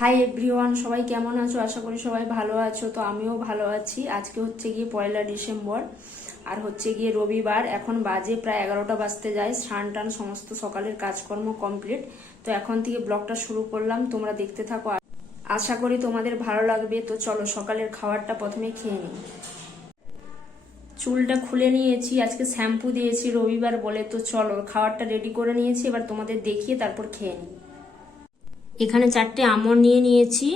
Hi everyone, সবাই কেমন আছো? আশা করি সবাই ভালো আছো। তো আমিও ভালো আছি। আজকে হচ্ছে গিয়ে 1 ডিসেম্বর আর হচ্ছে গিয়ে রবিবার। এখন বাজে প্রায় 11টা বাজতে যায়। স্নান টান সমস্ত সকালের কাজকর্ম কমপ্লিট। তো এখন থেকে ব্লগটা শুরু করলাম, তোমরা দেখতে থাকো। আশা করি তোমাদের ভালো লাগবে। তো চলো সকালের খাবারটা প্রথমে খেয়ে নিই। চুলটা খুলে নিয়েছি, আজকে শ্যাম্পু দিয়েছি রবিবার বলে। তো চলো খাবারটা রেডি করে নিয়েছি, এবার তোমাদের দেখিয়ে তারপর খেয়ে নিই। এখানে 4টে আমন্ড নিয়ে নিয়েছি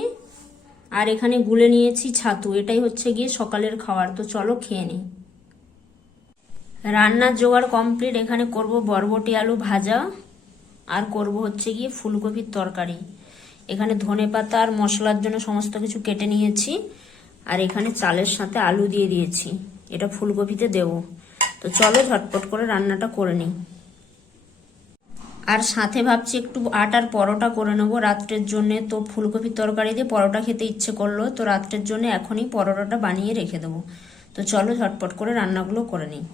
আর এখানে গুলে নিয়েছি ছাতু। এটাই হচ্ছে গিয়ে সকালের খাবার। তো চলো খেয়ে নিই। রান্নার জোগাড় কমপ্লিট। এখানে করব বরবটি আলু ভাজা আর করব হচ্ছে গিয়ে ফুলকপির তরকারি। এখানে ধনেপাতা আর মশলার জন্য সমস্ত কিছু কেটে নিয়েছি আর এখানে চালের সাথে আলু দিয়ে দিয়েছি। এটা ফুলকপিতে দেব। তো চলো ঝটপট করে রান্নাটা করে নিই। আর সাথে ভাবছি একটু আটার পরোটা করে নেবো রাত্রের জন্য। তো ফুলকপির তরকারি দিয়ে পরোটা খেতে ইচ্ছে করলো, তো রাত্রের জন্য এখনই পরোটাটা বানিয়ে রেখে দেবো। তো চলো ঝটপট করে রান্নাগুলো করে নিই।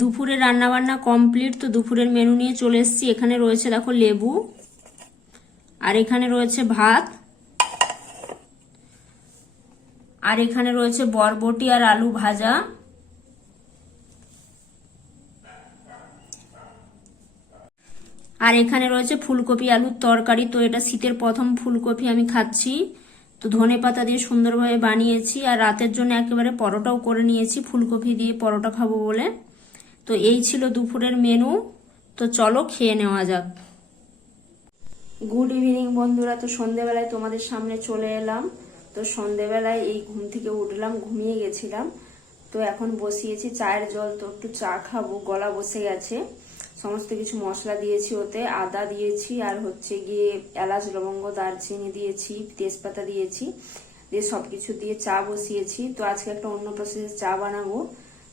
দুপুরের রান্না বান্না কমপ্লিট। তো দুপুরের মেনু নিয়ে চলে এসেছি। এখানে রয়েছে দেখো লেবু, আর এখানে রয়েছে ভাত, আর এখানে রয়েছে বরবটি আর আলু ভাজা, আর এখানে রয়েছে ফুলকপি আলুর তরকারি। তো এটা শীতের প্রথম ফুলকপি আমি খাচ্ছি। তো ধনেপাতা দিয়ে সুন্দরভাবে বানিয়েছি আর রাতের জন্য একেবারে পরোটাও করে নিয়েছি, ফুলকপি দিয়ে পরোটা খাবো বলে। তো এই ছিল দুপুরের মেনু। তো চলো খেয়ে নেওয়া যাক। গুড ইভিনিং বন্ধুরা। তো সন্ধেবেলায় তোমাদের সামনে চলে এলাম। তো সন্ধেবেলায় এই ঘুম থেকে উঠলাম, ঘুমিয়ে গেছিলাম। তো এখন বসিয়েছি চায়ের জল। তো একটু চা খাবো, গলা বসে গেছে। সমস্ত কিছু মশলা দিয়েছি, ওতে আদা দিয়েছি আর হচ্ছে গিয়ে এলাচ লবঙ্গ দারচিনি দিয়েছি, তেজপাতা দিয়েছি, দিয়ে সবকিছু দিয়ে চা বসিয়েছি। তো আজকে একটা অন্য প্রসেসে চা বানাবো।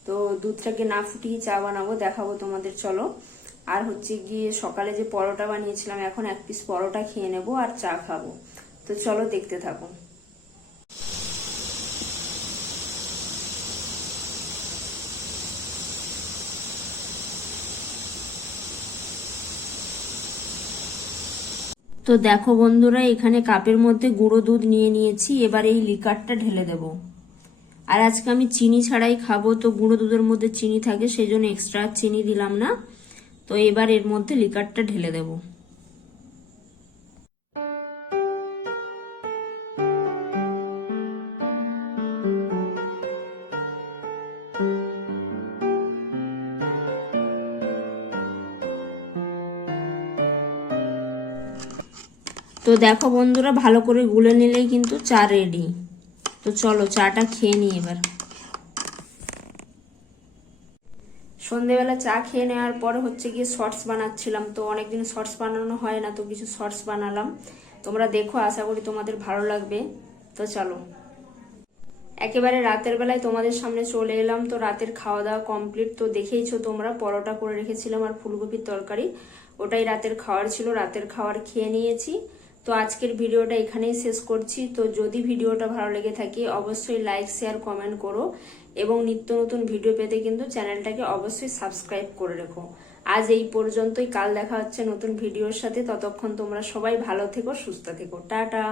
তো দুধটাকে না ফুটিয়ে চা বানাবো, দেখাবো তোমাদের, চলো। আর হচ্ছে গিয়ে সকালে যে পরোটা বানিয়েছিলাম, এখন 1 পিস পরোটা খেয়ে নেবো আর চা খাবো। তো চলো দেখতে থাকো। তো দেখো বন্ধুরা, এখানে কাপের মধ্যে গুঁড়ো দুধ নিয়ে নিয়েছি। এবার এই লিকারটা ঢেলে দেব। আর আজকে আমি চিনি ছাড়াই খাবো, তো গুঁড়ো দুধের মধ্যে চিনি থাকে, সেই জন্য এক্সট্রা চিনি দিলাম না। তো এবার এর মধ্যে লিকারটা ঢেলে দেবো। তো দেখো বন্ধুরা, ভালো করে গুলে নিলেই কিন্তু চা রেডি। তো চলো চাটা খেয়ে নিই এবার। সন্ধেবেলা চা খেয়ে নেওয়ার পরে হচ্ছে গিয়ে শর্টস বানাচ্ছিলাম, তো অনেকদিন শর্টস বানানো হয় না, তো কিছু শর্টস বানালাম। তোমরা দেখো, আশা করি তোমাদের ভালো লাগবে। তো চলো, একেবারে রাতের বেলায় তোমাদের সামনে চলে এলাম। তো রাতের খাওয়া দাওয়া কমপ্লিট। তো দেখেইছো তোমরা, পরোটা করে রেখেছিলাম আর ফুলকপির তরকারি, ওটাই রাতের খাওয়ার ছিল। রাতের খাওয়ার খেয়ে নিয়েছি। তো আজকের ভিডিওটা এখানেই শেষ করছি। তো যদি ভিডিওটা ভালো লেগে থাকে অবশ্যই লাইক শেয়ার কমেন্ট করো, এবং নিত্য নতুন ভিডিও পেতে কিন্তু চ্যানেলটাকে অবশ্যই সাবস্ক্রাইব করে রেখো। আজ এই পর্যন্তই, কাল দেখা হচ্ছে নতুন ভিডিওর সাথে। ততক্ষণ তোমরা সবাই ভালো থেকো, সুস্থ থেকো, টাটা।